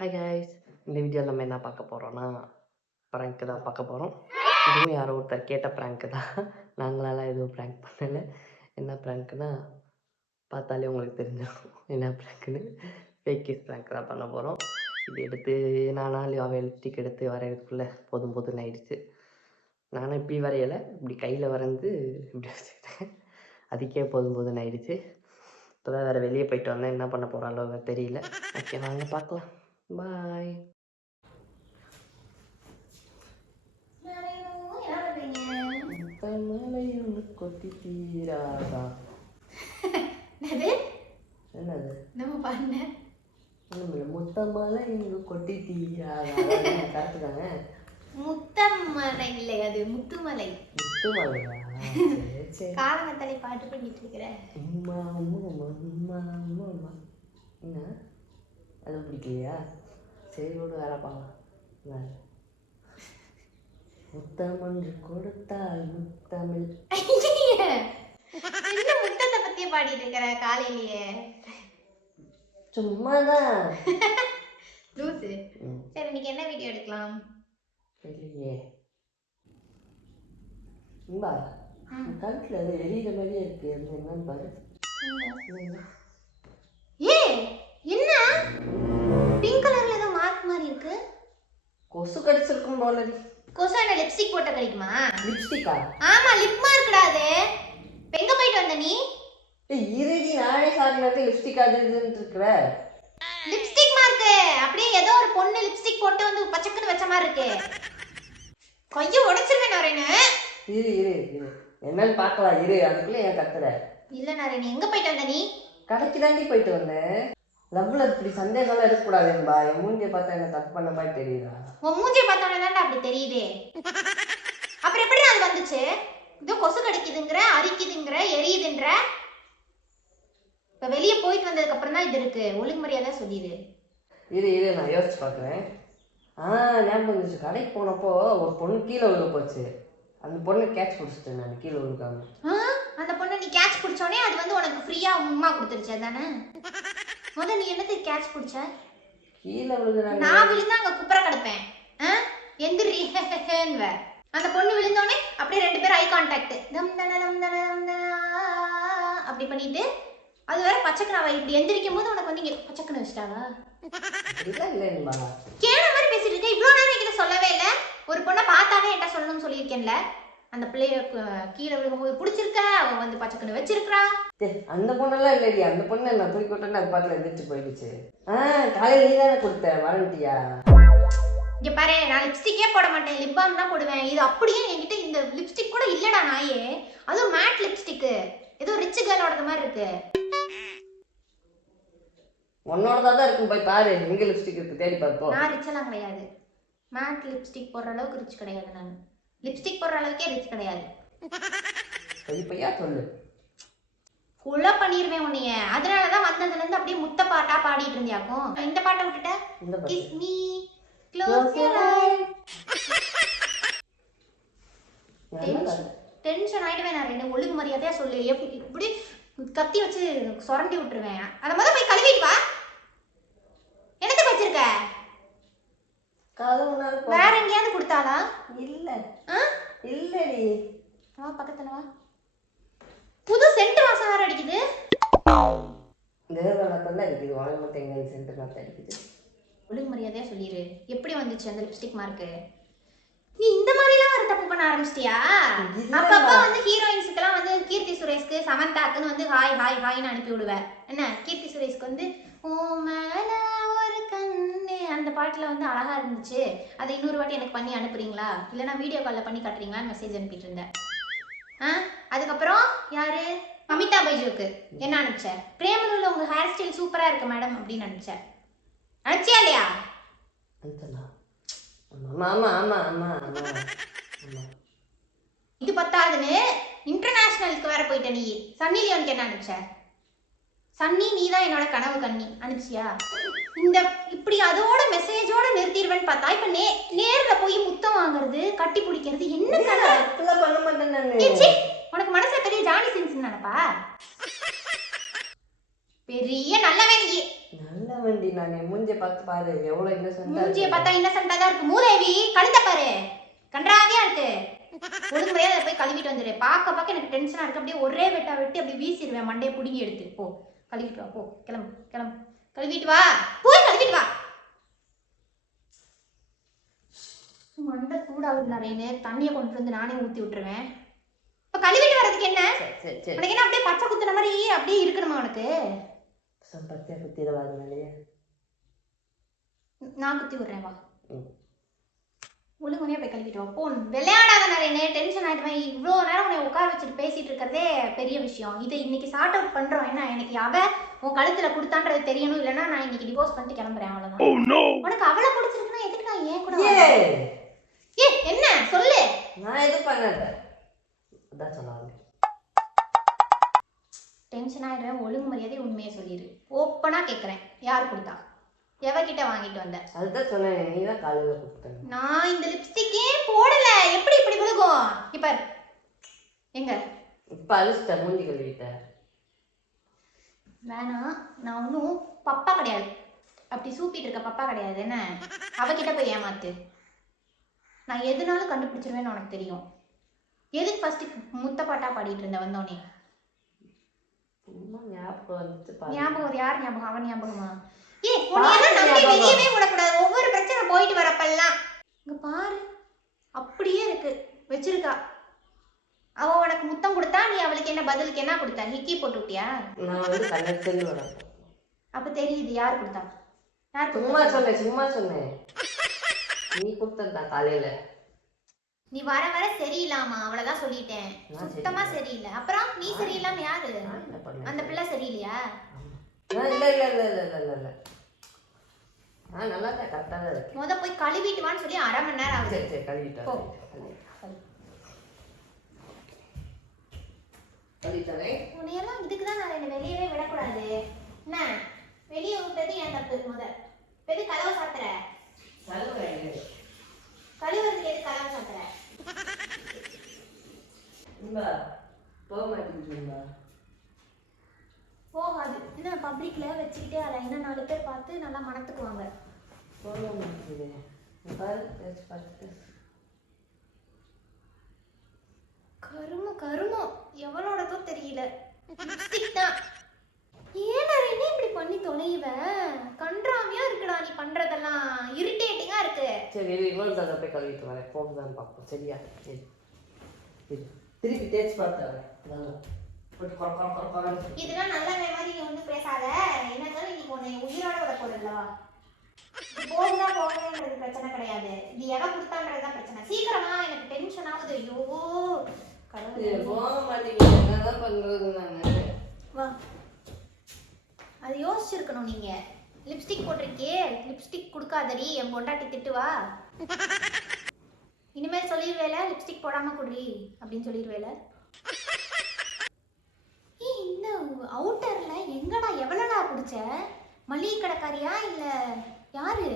Hi guys, இந்த வீடியோவில் நம்ம என்ன பார்க்க போகிறோன்னா ப்ராங்க் தான் பார்க்க போகிறோம். இதுவும் யாரோ ஒருத்தர் கேட்ட ப்ராங்க்கு தான். நாங்களாலாம் எதுவும் ப்ராங்க் பண்ணலை. என்ன ப்ராங்க்குனா பார்த்தாலே உங்களுக்கு தெரிஞ்சிடும் என்ன ப்ராங்க்குன்னு. ஃபேக் கேஸ் ப்ராங்க் தான் பண்ண போகிறோம். இது எடுத்து அவன் லிப்ஸ்டிக் எடுத்து வரையறதுக்குள்ளே போதும்னு ஆயிடுச்சு. நானும் இப்படி வரையலை, இப்படி கையில் வரைந்து இப்படி வச்சுக்கிட்டேன். அதுக்கே போதும்னு ஆயிடுச்சு. இப்போ தான் வேறு வெளியே போயிட்டு வந்தேன், என்ன பண்ண போகிறாலோ தெரியல. ஓகே, வாங்க பார்க்கலாம். பாய். மலை ஒன்று கொட்டி தீராதா? என்னது நம்ம பண்ண முத்த மலை இங்கு கொட்டி தீராதா? கரெக்டு தாங்க. முத்தமலை இல்லை, அது முத்துமலை. முத்துமலையா? காலங்கத்தலை பாட்டு பண்ணிட்டு இருக்கிற. என்ன அது பிடிக்கலையா? சரி விடு, வேற பார்க்கலாம். முத்தமன்று கொடுத்தால் முத்தமிழ். என்ன முத்தத்தை பத்தியே பாடிட்டு இருக்கிற காலையிலேயே? சும்மாதான் லூசு. சரி, இன்னைக்கு என்ன வீடியோ எடுக்கலாம்? இல்லையே இம்பா, கழுத்துல ஏதோ எரியிற மாதிரியே இருக்கு. அது என்னன்னு பாரு. ஏ என்ன பிங்க் கலர்ல ஏதோ மார்க் மாதிரி இருக்கு? கொசு கடிச்சிருக்கும் போல. கொசு என்ன லிப்ஸ்டிக் போட்ட கடிக்குமா? லிப்ஸ்டிக்கா? ஆமா, லிப் மார்க்டா அது. எங்க போயிட்டு வந்த நீ? இருடி, நானே சாரி நேரத்தில் லிப்ஸ்டிக் அது இதுன்னு இருக்கிற. லிப்ஸ்டிக் மார்க் அப்படியே ஏதோ ஒரு பொண்ணு லிப்ஸ்டிக் போட்டு வந்து பச்சக்குன்னு வச்ச மாதிரி இருக்கு. கைய உடைச்சிருவேன் நாரேனு. இரு என்னன்னு பார்க்கலாம். இரு, அதுக்குள்ள ஏன் கத்துற? இல்ல நாரேனு, எங்க போயிட்டு வந்த நீ? கடைக்கு தாண்டி போயிட்டு வந்தேன். லவ்ல இப்படி சந்தேகம்லாம் இருக்கக்கூடாதுன்பா. என் மூஞ்சியை பார்த்தா என்ன தப்பு பண்ண மாதிரி தெரியுதா? உன் மூஞ்சியை பார்த்தோன்னே தான்டா அப்படி தெரியுதே. அப்புறம் எப்படி அது வந்துச்சு? இதோ கொசு கடிக்குதுங்கிற, அரிக்குதுங்கிற, எரியுதுன்ற. இப்ப வெளியே போயிட்டு வந்ததுக்கு அப்புறம் தான் இது இருக்கு. ஒழுங்கு மரியாதை சொல்லிடு. இரு நான் யோசிச்சு பார்க்குறேன். ஞாபகம் வந்துச்சு. கடைக்கு போனப்போ ஒரு பொண்ணு கீழே விழுக போச்சு. அந்த பொண்ணை கேட்ச் பிடிச்சிட்டேன் நான், கீழே விழுகாம. அந்த பொண்ணை நீ கேட்ச் பிடிச்சோடனே அது வந்து உனக்கு ஃப்ரீயா உம்மா கொடுத்துருச்சு தானே? முதல்ல நீ என்னத்துக்கு கேட்ச் பிடிச்ச? கீழே விழுகுறாங்க. நான் விழுந்தா அங்க குப்புற கிடப்பேன். எந்திரி அந்த பொண்ணு விழுந்தோடனே அப்படியே ரெண்டு பேரும் ஐ கான்டாக்ட் அப்படி பண்ணிட்டு அது வேற பச்சைக்கனாவா இப்படி எந்திரிக்கும் போது உனக்கு வந்து இங்க பச்சைக்கனை வச்சிட்டாவா? கேன மாதிரி பேசிட்டு இருக்க. இவ்வளவு நேரம் என்கிட்ட சொல்லவே இல்லை. ஒரு பொண்ணை பார்த்தாவே என்கிட்ட சொல்லணும்னு சொல்லியிருக்கேன்ல. அந்த பிள்ளைய கீழே விழுகும்போது பிடிச்சிருக்க, அவன் வந்து பச்சைக்கண்ணு வச்சிருக்கா. அந்த பொண்ணெல்லாம் இல்லடி. அந்த பொண்ணு நான் தூக்கி விட்டேன்னு அது பாட்டில் எந்திரிச்சு போயிடுச்சு. காலையில் நீ தானே கொடுத்த, மறந்துட்டியா? இங்க பாரு, நான் லிப்ஸ்டிக்கே போட மாட்டேன், லிப் பாம் தான் போடுவேன். இது அப்படியே என்கிட்ட இந்த லிப்ஸ்டிக் கூட இல்லடா நாயே. அதுவும் மேட் லிப்ஸ்டிக், ஏதோ ரிச் கேர்ளோட மாதிரி இருக்கு. உன்னோடதா தான் இருக்கும், போய் பாரு எங்க லிப்ஸ்டிக் இருக்கு, தேடி பார்ப்போம். நான் ரிச் எல்லாம் கிடையாது. மேட் லிப்ஸ்டிக் போடுற அளவுக்கு ரிச் கிடையாது. நான் லிப்ஸ்டிக் போடுற அளவுக்கே ரிச் கிடையாது. பையா சொல்லு, ஃபுல்லா பண்ணிருவேன் உன்னைய. அதனாலதான் வந்ததுல இருந்து அப்படியே முத்த பாட்டா பாடிட்டு இருந்தியாக்கும். இந்த பாட்டை விட்டுட்ட. Kiss me close your eyes. Tension ஆயிடுவேன் நான். என்ன ஒழுங்கு மரியாதையா சொல்லு. இப்படி கத்தி வச்சு சொரண்டி விட்டுருவேன். அதை முதல்ல போய் கழுவிட்டு வா. என்னத்துக்கு வச்சிருக்க? வேற எங்கேயாவது கொடுத்தாளா? இல்ல இல்லடி. வா பக்கத்துல வா. புது சென்ட் வாசம் வேற அடிக்குது. தேவலத்தெல்லாம் அடிக்குது, வாங்க மட்டும் எங்க சென்ட் நாத்த அடிக்குது. ஒழுங்கு மரியாதையா சொல்லிடு, எப்படி வந்துச்சு அந்த லிப்ஸ்டிக் மார்க்கு? நீ இந்த மாதிரிலாம் ஒரு தப்பு பண்ண ஆரம்பிச்சிட்டியா? அப்பப்ப வந்து ஹீரோயின்ஸுக்கெல்லாம் வந்து கீர்த்தி சுரேஷ்க்கு, சமந்தாக்குன்னு வந்து ஹாய் ஹாய் ஹாய்னு அனுப்பி விடுவேன். என்ன கீர்த்தி சுரேஷ்க்கு வந்து ஓ மேல ஒரு கண்ணு அந்த பாட்டுல வந்து அழகா இருந்துச்சு, அதை இன்னொரு வாட்டி எனக்கு பண்ணி அனுப்புறீங்களா, இல்லைன்னா வீடியோ காலில் பண்ணி காட்டுறீங்களான்னு மெசேஜ் அனுப்பிட்டு இருந்தேன். அதுக்கப்புறம் யாரு அமிதாப் பைஜுக்கு என்ன அனுப்பிச்ச? பிரேமலூர்ல உங்க ஹேர் ஸ்டைல் சூப்பரா இருக்கு மேடம் அப்படின்னு அனுப்பிச்சேன். அனுப்பிச்சியா இல்லையா? இது பத்தாதுன்னு இன்டர்நேஷனலுக்கு வேற போயிட்ட நீ. சன்னி லியோனுக்கு என்ன அனுப்பிச்ச? சன்னி நீ தான் என்னோட கனவு கண்ணி அனுப்பிச்சியா? இந்த இப்படி அதோட மெசேஜோட நிறுத்திடுவேன்னு பார்த்தா இப்ப நேர்ல போய் முத்தம் வாங்குறது, கட்டி பிடிக்கிறது, என்ன கனவு பண்ண மாட்டேன். உனக்கு மனசுல பெரிய ஜானி சின்ஸ் நினைப்பா? பெரிய நல்லவே நீ. நல்ல வண்டி நானே மூஞ்சியை பார்த்து பாரு எவ்வளவு இன்னசென்ட்டா மூஞ்சியை பார்த்தா இன்னசென்ட்டா தான் இருக்கு. மூதேவி கழுத பாரு கன்றாவியா இருக்கு. ஒழுங்கு முறையா அதை போய் கழுவிட்டு வந்துடு. பார்க்க எனக்கு டென்ஷனா இருக்கு. அப்படியே ஒரே வெட்டா வெட்டி அப்படியே வீசிடுவேன் மண்டையை பிடுங்கி எடுத்து. போ கழுவிட்டு வா, போ கிளம்பு கிளம்பு, கழுவிட்டு வா, போய் கழுவிட்டு வா. மண்டை சூடாகுது நிறைய. தண்ணியை கொண்டு வந்து நானே ஊத்தி விட்டுருவேன். இப்ப கழுவிட்டு வர்றதுக்கு என்ன உனக்கு? என்ன அப்படியே பச்சை குத்துன மாதிரி அப்படியே இருக்கணுமா உனக்கு? பச்சை குத்திடுவாங்க. நான் குத்தி விடுறேன் வா. ஒழுங்குமையா போய் கழுவிட்டு வா. போ விளையாடாத நிறைய. டென்ஷன் ஆயிடுவேன். இவ்வளோ நேரம் உன்னை உட்கார வச்சுட்டு பேசிட்டு இருக்கிறதே பெரிய விஷயம். இதை இன்னைக்கு சார்ட் அவுட் பண்றோம். என்ன எனக்கு அவ உன் கழுத்துல கொடுத்தான்றது தெரியணும். இல்லைன்னா நான் இன்னைக்கு டிவோர்ஸ் பண்ணிட்டு கிளம்புறேன். அவ்வளவுதான். உனக்கு அவளை பிடிச்சிருக்குன்னா எதுக்கு நான் ஏன் கூட என்ன சொல்லு? நான் எதுவும் பண்ணல. அதான் சொன்னாங்க. டென்ஷன் ஆயிடுவேன். ஒழுங்கு மரியாதை உண்மையை சொல்லிடு. ஓப்பனா கேட்குறேன். யார் கொடுத்தா? எவகிட்ட வாங்கிட்டு வந்த? அதுதான் சொன்னேன். நீ தான் காலையில கொடுத்த. நான் இந்த லிப்ஸ்டிக்கே போடல. எப்படி இப்படி விழுகும்? இப்ப எங்க இப்ப அழிச்சிட்ட மூஞ்சி கழுவிட்ட. வேணாம். நான் ஒன்றும் பப்பா கிடையாது. அப்படி சூப்பிட்டு இருக்க பப்பா கிடையாது. என்ன அவகிட்ட போய் ஏமாத்து. நான் எதுனாலும் கண்டுபிடிச்சிருவேன்னு உனக்கு தெரியும். எதுக்கு ஃபர்ஸ்ட் முத்த பாட்டா பாடிட்டு இருந்த வந்தோடனே? ஞாபகம் யார் ஞாபகம்? அவன் ஞாபகமா? வெளியவே விடக்கூடாது. ஒவ்வொரு பிரச்சனை போயிட்டு வரப்பெல்லாம் இங்க பாரு அப்படியே இருக்கு வச்சிருக்கா. அவ உனக்கு முத்தம் கொடுத்தா நீ அவளுக்கு என்ன பதிலுக்கு என்ன கொடுத்தா? ஹிக்கி போட்டு விட்டியா? அப்ப தெரியுது யார் கொடுத்தா. சும்மா சொன்னேன். நீ கொடுத்தா காலையில. நீ வர வர சரியில்லாமா? அவ்வளவுதான் சொல்லிட்டேன். சுத்தமா சரியில்லை. அப்புறம் நீ சரியில்லாம யாரு? அந்த பிள்ளை சரியில்லையா? முத போய் கழுவிட்டு வான்னு சொல்லி 1/2 மணி நேரம் ஆகுது. உன்னையெல்லாம் இதுக்குதான் நான் என்ன வெளியவே விடக்கூடாது. என்ன வெளியே விட்டது ஏன் தப்பு? முத எது கதவை சாத்துற? கழுவுறதுக்கு எது கதவை சாத்துற? போகாது. என்ன பப்ளிக்ல வச்சுக்கிட்டே அதை இன்னும் 4 பேர் பார்த்து நல்லா மனத்துக்குவாங்க. கருமம் எவளோடதோ தெரியல. லிப்ஸ்டிக் தான். ஏன் நீ இப்படி பண்ணி தொலைவ? கன்றாமியா இருக்குடா நீ பண்றதெல்லாம். இரிட்டேட்டிங்கா இருக்கு. சரி இவ்வளவு தான் போய் கழுவிட்டு வரேன். போன் தான் பார்ப்போம். சரியா? திருப்பி தேய்ச்சி பார்த்தேன். இதெல்லாம் நல்ல மாதிரி நீ வந்து பேசாத. என்னதான் இன்னைக்கு உன்னை உயிரோட விட போறதுலவா? போகுதான்றது பிரச்சனை கிடையாது. இது எவ கொடுத்தான்றதுதான் பிரச்சனை. சீக்கிரமா எனக்கு டென்ஷன் ஆகுது. ஐயோ கடவுளே. போக மாட்டேங்குது. என்னதான் பண்றது நானு? வா அது யோசிச்சிருக்கணும். நீங்க லிப்ஸ்டிக் போட்டிருக்கே. லிப்ஸ்டிக் கொடுக்காதடி என் பொண்டாட்டி திட்டுவா. இனிமேல் சொல்லிடுவேல லிப்ஸ்டிக் போடாம குடி அப்படின்னு சொல்லிடுவேல. இந்த அவுட்டர்ல எங்கடா எவ்வளோடா பிடிச்ச? மளிகை கடைக்காரியா இல்ல யாரு?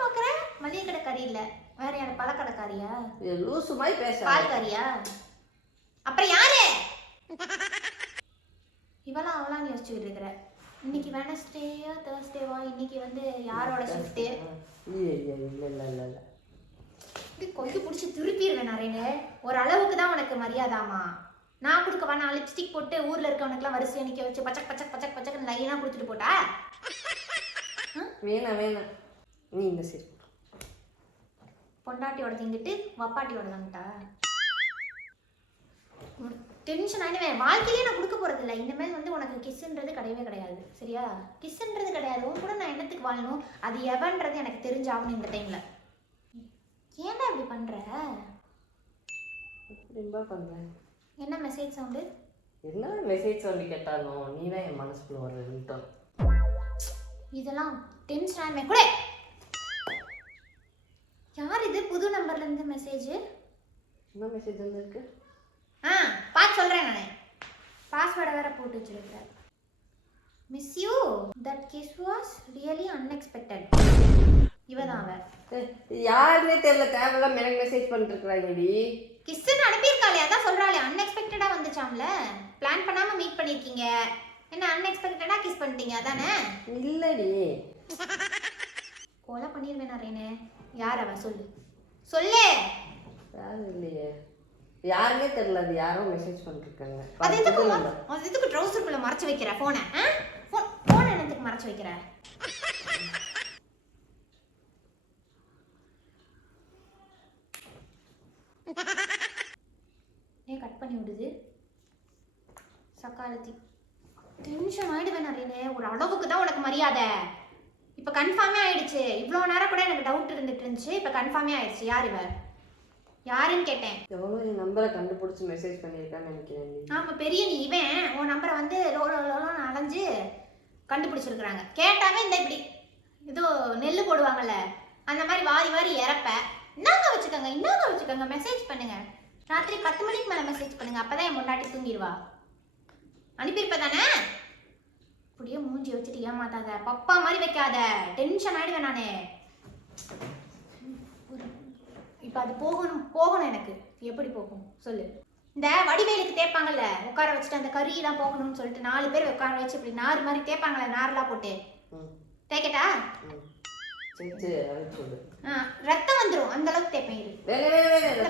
பாக்குறேன் மளிகை கடைக்காரி இல்ல. வேற யாரு? பழக்கடைக்காரியா? லூசு மாதிரி பேச. பால்காரியா? அப்புறம் யாரு? இவெல்லாம் அவளான்னு யோசிச்சுக்கிட்டு இருக்கிற. இன்னைக்கு வெனஸ்டேயா தேர்ஸ்டேவா? இன்னைக்கு வந்து யாரோட ஷிஃப்ட்? இல்ல இப்படி கொஞ்சம் பிடிச்சி திருப்பிடுவேன் நிறைய. ஒரு அளவுக்கு தான் உனக்கு மரியாதாமா. நான் கொடுக்கவா? நான் லிப்ஸ்டிக் போட்டு ஊர்ல இருக்கவனுக்குலாம் வரிசையா நிக்க வச்சு பச்சக் பச்சக் பச்சக் பச்சக் லைனா கொடுத்துட்டு போட்டா? வேணாம் நீ இந்த சரி. பொண்டாட்டியோட திங்கிட்டு வப்பாட்டியோட தான்ட்டா. டென்ஷன் ஆயிடுவேன். வாழ்க்கையிலே நான் கொடுக்க போறது இல்லை. இனிமேல் வந்து உனக்கு கிஸ்ன்றது கிடையவே கிடையாது. சரியா? கிஸ்ன்றது கிடையாது. உன் கூட நான் என்னத்துக்கு வாழணும்? அது எவன்றது எனக்கு தெரிஞ்சாகணும் இந்த டைம்ல. ஏன்டா இப்படி பண்ற? என்ன மெசேஜ் சவுண்டு? என்ன மெசேஜ் சவுண்டு கேட்டாலும் நீ தான் என் மனசுக்குள்ள வர ரிங்டோன். இதெல்லாம் டென்ஷன் ஆயிடுமே. கூட யார் இது? புது நம்பர்ல இருந்து மெசேஜ். என்ன மெசேஜ் வந்திருக்கு? பாத்து சொல்றேன் நானே. பாஸ்வேர்ட் வேற போட்டு வச்சிருக்கேன். Miss you. That kiss was really unexpected. இவதான் அவ. யாருன்னே தெரியல. தேவையில்லாம எனக்கு மெசேஜ் பண்ணிட்டு இருக்காங்கடி. கிஸ்ன்னு அனுப்பியிருக்காளே. அதான் சொல்றாளே அன்எக்ஸ்பெக்டடா வந்துச்சாம்ல. பிளான் பண்ணாம மீட் பண்ணிருக்கீங்க. என்ன அன்எக்ஸ்பெக்டடா கிஸ் பண்ணிட்டீங்க அதானே? இல்லடி. கொலை பண்ணிருவேன் ரேனு. யார் அவ சொல்லு சொல்லு. யாரும் இல்லையே, யாருமே தெரியல. அது யாரோ மெசேஜ் பண்ணிருக்காங்க. அது எதுக்கு ட்ரவுசருக்குள்ள மறைச்சு வைக்கிற போனை? போன் என்னத்துக்கு மறைச்சு வைக்கிற? ஏன் கட் பண்ணி விடுது சக்காலத்தி? டென்ஷன் ஆயிடுவேன் நிறைய. ஒரு அளவுக்கு தான் உனக்கு மரியாதை. இப்போ கன்ஃபார்மே ஆயிடுச்சு. இவ்வளோ நேரம் கூட எனக்கு டவுட் இருந்துட்டு இருந்துச்சு. இப்போ கன்ஃபார்மே ஆயிடுச்சு. யார் இவ? யாருன்னு கேட்டேன். எவ்வளோ என் நம்பரை கண்டுபிடிச்சி மெசேஜ் பண்ணியிருக்கான்னு நினைக்கிறேன். ஆமாம் பெரிய நீ இவன் உன் நம்பரை வந்து லோலோன்னு அலைஞ்சு கண்டுபிடிச்சிருக்கிறாங்க. கேட்டாவே இந்த இப்படி ஏதோ நெல் போடுவாங்கல்ல அந்த மாதிரி வாரி வாரி இறப்ப. இன்னங்க வச்சுக்கோங்க மெசேஜ் பண்ணுங்க. ராத்திரி 10 மணிக்கு மேலே மெசேஜ் பண்ணுங்க. அப்பதான் என் முன்னாடி தூங்கிடுவா. அனுப்பியிருப்ப தானே? அப்படியே மூஞ்சி வச்சுட்டு ஏமாத்தாத, பப்பா மாதிரி வைக்காத. டென்ஷன் ஆயிடுவேன் நானு. இப்போ அது போகணும் எனக்கு. எப்படி போகும் சொல்லு? இந்த வடிவேலுக்கு தேய்ப்பாங்கல்ல உட்கார வச்சுட்டு அந்த கறியெல்லாம் போகணும்னு சொல்லிட்டு 4 பேர் உட்கார வச்சு இப்படி நார் மாதிரி தேய்ப்பாங்கல்ல, நார்லாம் போட்டு தேய்க்கட்டா? ரத்தம் வந்துடும் அந்த அளவுக்கு தேய்ப்பேன்.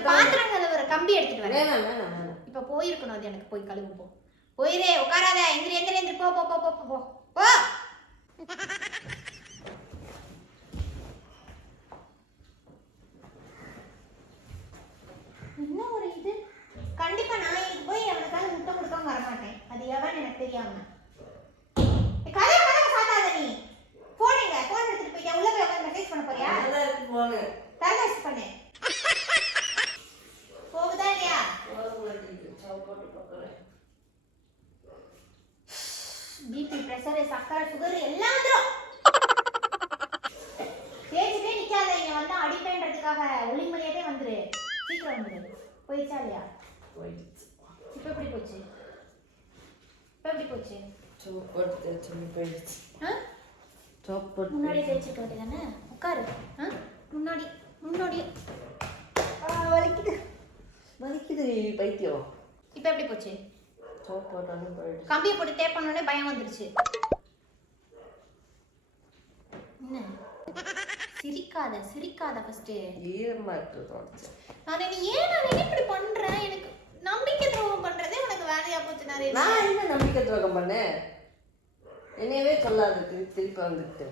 பாத்திரங்கள் ஒரு கம்பி எடுத்துட்டு வரேன். இப்ப போயிருக்கணும் அது எனக்கு. போய் கழுவு போ. போயிரே, உட்காராத. எந்திரி போ போ போ போ போ போ. என்ன ஒரு இது. கண்டிப்பா நான் இன்னைக்கு போய் அவனுக்காக முட்டை கொடுக்காம வரமாட்டேன். அது எவன் எனக்கு தெரியாம. கதை சாத்தாத நீ. போன் எடுத்துட்டு போயிட்டா உள்ள போய் உட்கார்ந்து மெசேஜ் பண்ண போறியா? டெலஸ் பண்ணு. போகுதா இல்லையா? பிபி, பிரஷர், சக்கரை, சுகர் எல்லாம் வந்துடும். தேய்ச்சிட்டே நிக்காத. இங்க வந்து அடிப்பேன்றதுக்காக ஒளிமொழியாவே வந்துரு. சீக்கிரம் வந்துரு. போயிடுச்சா இல்லையா? இப்ப எப்படி போச்சு? முன்னாடி தேய்ச்சிக்க வேண்டியதானே? உட்காரு. முன்னாடி வலிக்குது பைத்தியம். இப்ப எப்படி போச்சு? கம்பியை போட்டு தேய்ப்பனோடனே பயம் வந்துருச்சு. என்ன சிரிக்காத ஃபர்ஸ்ட். ஈரமா இருக்கு. நீ ஏன் இப்படி பண்ற? எனக்கு நம்பிக்கை துரோகம் பண்றதே உனக்கு வேலையா போச்சு. நான் என்ன நம்பிக்கை துரோகம் பண்ணேன்? என்னையவே சொல்லாது. திருப்பி வந்துட்டு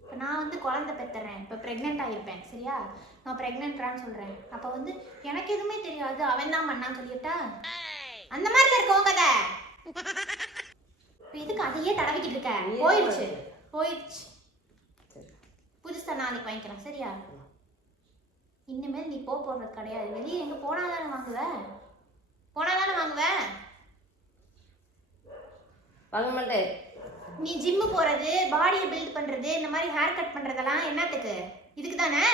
இப்போ நான் வந்து குழந்தை பெற்றுறேன். இப்போ ப்ரெக்னென்ட் ஆகிருப்பேன் சரியா? நான் ப்ரெக்னென்ட்ரான்னு சொல்கிறேன். அப்போ வந்து எனக்கு எதுவுமே தெரியாது, அவன் தான் பண்ணான்னு சொல்லிட்டா அந்த மாதிரி இருக்கவங்க கதை. இப்போ எதுக்கு அதையே தடவிக்கிட்டு இருக்க? போயிடுச்சு. புதுசாக நாளைக்கு வாங்கிக்கலாம் சரியா? இனிமேல் நீ போடுறது கிடையாது. வெளியே எங்கே போனாதானே வாங்குவேன். வாங்க மாட்டேன். நீ ஜிம்மு போறது, பாடியை பில்ட் பண்றது, இந்த மாதிரி ஹேர் கட் பண்றதெல்லாம் என்னத்துக்கு? இதுக்கு தானே?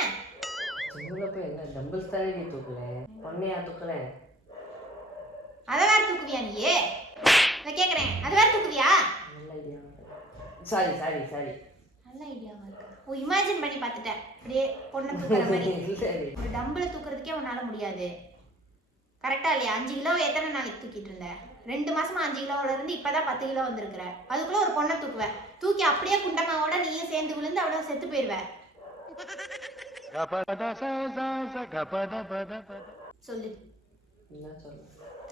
ஜிம்ல போய் என்ன டம்பிள்ஸ் தானே நீ தூக்கல? பொண்ணையா தூக்கல? அத வேற தூக்குவியா நீ? நான் கேக்குறேன், அத வேற தூக்குவியா? நல்ல ஐடியா. சாரி. நல்ல ஐடியாவா இருக்கு. ஓ இமேஜின் பண்ணி பார்த்துட்டேன். அப்படியே பொண்ணை தூக்குற மாதிரி. ஒரு டம்பிளை தூக்குறதுக்கே உன்னால முடியாது. கரெக்டா இல்லையா? 5 கிலோ எத்தனை நாளைக்கு தூக்கிட்டு இருந்த? 2 மாசமா 5 கிலோல இருந்து இப்பதான் 10 கிலோ வந்திருக்கிற. அதுக்குள்ள ஒரு பொண்ணை தூக்குவேன். தூக்கி அப்படியே குண்டமாவோட நீயும் சேர்ந்து விழுந்து அவ்வளோ செத்து போயிருவ. சொல்லு. என்ன சொல்லு?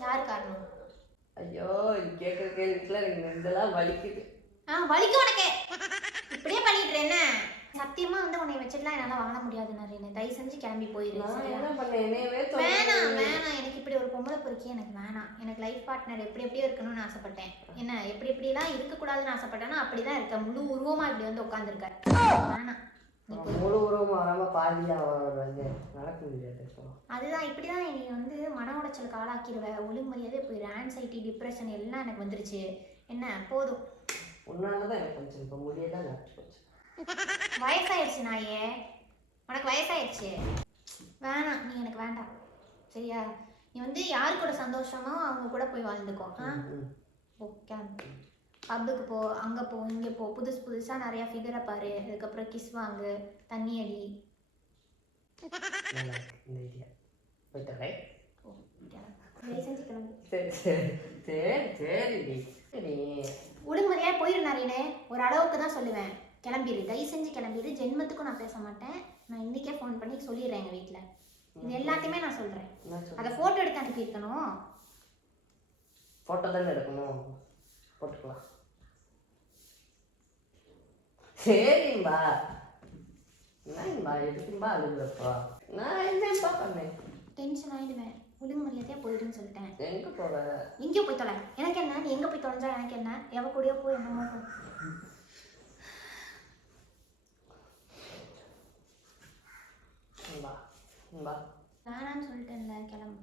யார் காரணம்? ஐயோ கேட்குற கேள்விக்குள்ள எனக்கு இதெல்லாம் வலிக்குது. வலிக்கும் உனக்கு. இப்படியே பண்ணிட்டு என்ன? சத்தியமா வந்து உன்னை வச்சுட்டுலாம் என்னால் வாழ முடியாது. நிறைய தயவு செஞ்சு கிளம்பி போயிடுறேன். வேணாம் எனக்கு இப்படி ஒரு பொம்பளை பொறுக்கி எனக்கு வேணாம். எனக்கு லைஃப் பார்ட்னர் எப்படி இருக்கணும்னு ஆசைப்பட்டேன். என்ன எப்படிலாம் இருக்கக்கூடாதுன்னு ஆசைப்பட்டேன்னா அப்படிதான் இருக்க. முழு உருவமா இப்படி வந்து உட்காந்துருக்க. வேணாம். முழு உருவமா வராம பாதியா வந்து நடக்க முடியாது. அதுதான் இப்படிதான் நீ வந்து மன உடைச்சலுக்கு ஆளாக்கிடுவ. ஒழுங்குமரியாதே போயிரு. ஆன்சைட்டி, டிப்ரெஷன் எல்லாம் எனக்கு வந்துருச்சு. என்ன போதும். உன்னாலதான் எனக்கு கொஞ்சம் இப்போ முடியதான் நடத்தி போச்சு. வயசாயிடுச்சு நாயே, உனக்கு வயசாயிடுச்சு. வேணாம், நீ எனக்கு வேண்டாம் சரியா? நீ வந்து யாரு கூட சந்தோஷமோ அவங்க கூட போய் வாழ்ந்துக்கோ. ஓகே, பப்புக்கு போ, அங்கே போ, இங்கே போ, புதுசாக நிறையா ஃபிகரை பாரு. அதுக்கப்புறம் கிஸ் வாங்கு, தண்ணி அடி. ஓ தயவு செஞ்சு கிளம்பு. சரி சரி சரி சரிடி சரி. ஒழுங்குமுறையா போயிரு நரேனே, ஒரு அளவுக்கு தான் சொல்லுவேன். கிளம்பிடு, தயவு செஞ்சு கிளம்பிடு. ஜென்மத்துக்கும் நான் பேச மாட்டேன். நான் இன்னைக்கே ஃபோன் பண்ணி சொல்லிடுறேன் எங்கள் வீட்டில். இது எல்லாத்தையுமே நான் சொல்கிறேன். அதை ஃபோட்டோ எடுத்து அனுப்பியிருக்கணும். ஃபோட்டோ தானே எடுக்கணும், போட்டுக்கலாம். சரிம்பா, என்னம்பா எதுக்கும்பா அழுகுறப்பா? நான் என்னப்பா பண்ணேன்? டென்ஷன் ஆகிடுவேன். ஒழுங்கு மரியாதையாக போயிடுன்னு சொல்லிட்டேன். எங்கே போகிற? எங்கேயோ போய் தொலை. எனக்கு என்ன, நீ எங்கே போய் தொலைஞ்சா எனக்கு என்ன? எவ கூடயோ போய் என்னமோ போ. வேணான்னு சொல்லிட்டேன்ல, கிளம்பு.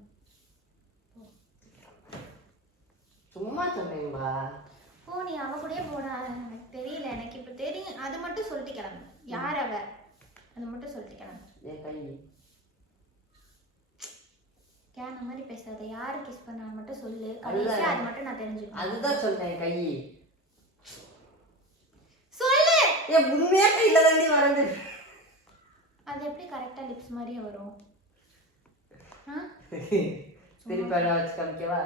சும்மா சொன்னேன்பா. ஓ, நீ அவ கூடயே போடா. எனக்கு தெரியல, எனக்கு இப்போ தெரியும். அது மட்டும் சொல்லிட்டு கிளம்பு. யார் அவ, அது மட்டும் சொல்லிட்டு கிளம்பு. என் கை கேன மாதிரி பேசாத. யாரு கிஸ் பண்ணான்னு மட்டும் சொல்லு. கடைசியா அது மட்டும் நான் தெரிஞ்சுக்கணும். அதுதான் சொல்றேன். கை சொல்லு. ஏன் உண்மையா கையில தாண்டி வரது? அது எப்படி கரெக்டா லிப்ஸ் மாதிரியே வரும்? திருப்பி அதை வச்சு காமிக்கவா?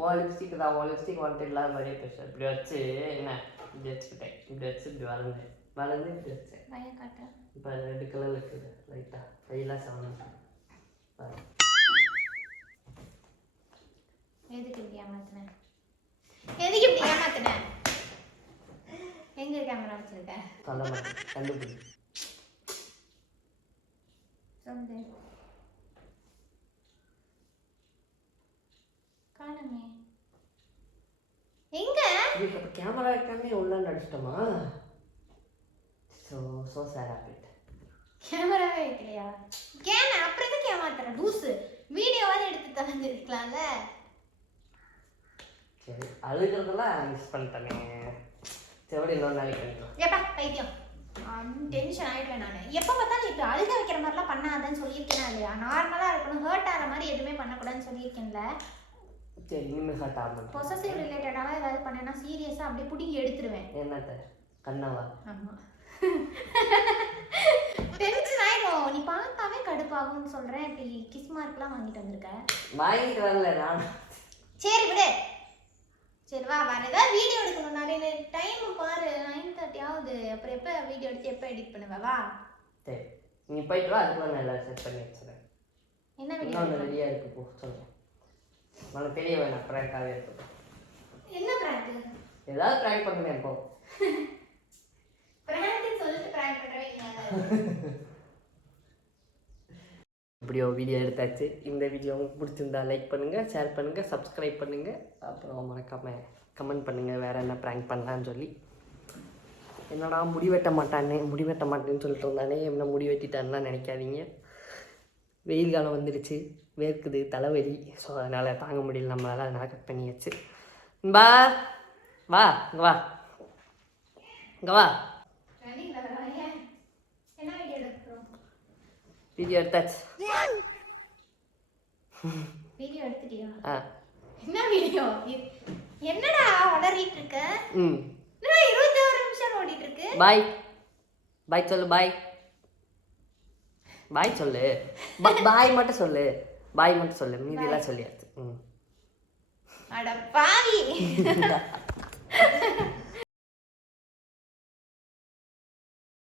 ஓ லிப்ஸ்டிக் தான், ஓ லிப்ஸ்டிக் வந்துட்டு இல்லாத மாதிரியே பேசுவேன். இப்படி வச்சு என்ன இப்படி வச்சுக்கிட்டேன், இப்படி வச்சு இப்படி வளர்ந்து இப்படி வச்சேன். பையன் காட்ட இப்போ ரெட் கலர்ல இருக்குது லைட்டா கையெல்லாம் சவந்து. எதுக்கு இப்படி ஏமாத்தின? எதுக்கு இப்படி ஏமாத்தின? எங்க கேமரா வச்சிருக்க? சொல்ல மாட்டேன், கண்டுபிடி. சொல்லு. காணுமே. எங்க? இப்போ கேமரா வைக்காம உள்ள நடிச்சிட்டோமா? ஸோ சேட் ஆகிட்டு. கேமராவே வைக்கலையா? அப்புறம் எதுக்கு ஏமாத்துற லூசு? வீடியோவாவது எடுத்து தந்துருக்கலாம்ல. சரி, அழுகிறதெல்லாம் மிஸ் பண்ணிட்டேனே. சரி, இன்னொரு நாளைக்கு பண்ணிக்கலாம். ஏப்பா பைத்தியம், டென்ஷன் ஆகிடுவேன் நான். எப்போ பார்த்தாலும் இப்போ அழுக வைக்கிற மாதிரிலாம் பண்ணாதன்னு சொல்லியிருக்கேனா இல்லையா? நார்மலாக இருக்கணும், ஹர்ட் ஆகிற மாதிரி எதுவுமே பண்ணக்கூடாதுன்னு சொல்லியிருக்கேன்ல. சரி, இனிமேல் ஹர்ட் ஆகும். பொசசிவ் ரிலேட்டடாக ஏதாவது பண்ணேன்னா சீரியஸாக அப்படியே பிடிங்கி எடுத்துருவேன். என்னத்த கண்ணவா? ஆமாம், டென்ஷன் ஆகிடும். நீ பார்த்தாவே கடுப்பாகும்னு சொல்கிறேன். இப்படி கிஸ் மார்க்லாம் வாங்கிட்டு வந்திருக்க. வாங்கிட்டு வரல நான். சரி விடு. சரி வா, வேறு ஏதாவது வீடியோ எடுக்கணும். நிறைய டைம் பாரு, 9:30 ஆகுது. அப்புறம் எப்போ வீடியோ எடுத்து எப்போ எடிட் பண்ணுவ? வா. சரி, நீ போயிட்டு வா. அதுக்குள்ள நான் எல்லாம் செட் பண்ணி வச்சுறேன். என்ன வீடியோ? இன்னொன்று ரெடியாக இருக்கு, போ சொல்கிறேன். உனக்கு தெரிய வேணாம், ப்ராங்காகவே இருக்கட்டும். என்ன ப்ராங்க்? ஏதாவது ப்ராங்க் பண்ணுவேன் போ. ப்ராங்க்னு சொல்லிட்டு ப்ராங்க் பண்ணுறவே. இப்படியோ வீடியோ எடுத்தாச்சு. இந்த வீடியோ உங்களுக்கு பிடிச்சிருந்தா லைக் பண்ணுங்கள், ஷேர் பண்ணுங்கள், சப்ஸ்கிரைப் பண்ணுங்கள். அப்புறம் மறக்காமல் கமெண்ட் பண்ணுங்கள் வேறு என்ன ப்ராங்க் பண்ணலான்னு சொல்லி. என்னடா முடி வெட்ட மாட்டேன்னு சொல்லிட்டு இருந்தானே, என்ன முடி வெட்டிட்டான்லாம் நினைக்காதீங்க. வெயில் காலம் வந்துடுச்சு, வேர்க்குது, தலைவலி. ஸோ அதனால் தாங்க முடியல நம்மளால். அதனால் கட் பண்ணியாச்சு. வா வா இங்கே வா, இங்கே வா. வீடியோ எடுத்தாச்சு. வீடியோ எடுத்துட்டியா? ஆ. என்ன வீடியோ? என்னடா உளறிட்டு இருக்க? ம். என்னடா 21 நிமிஷம் ஓடிட்டு இருக்கு? பாய் பாய் சொல்லு. பாய் பாய் சொல்லு. பாய் மட்டும் சொல்லு. பாய் மட்டும் சொல்லு. மீதியெல்லாம் சொல்லியாச்சு. ம். அட பாவி.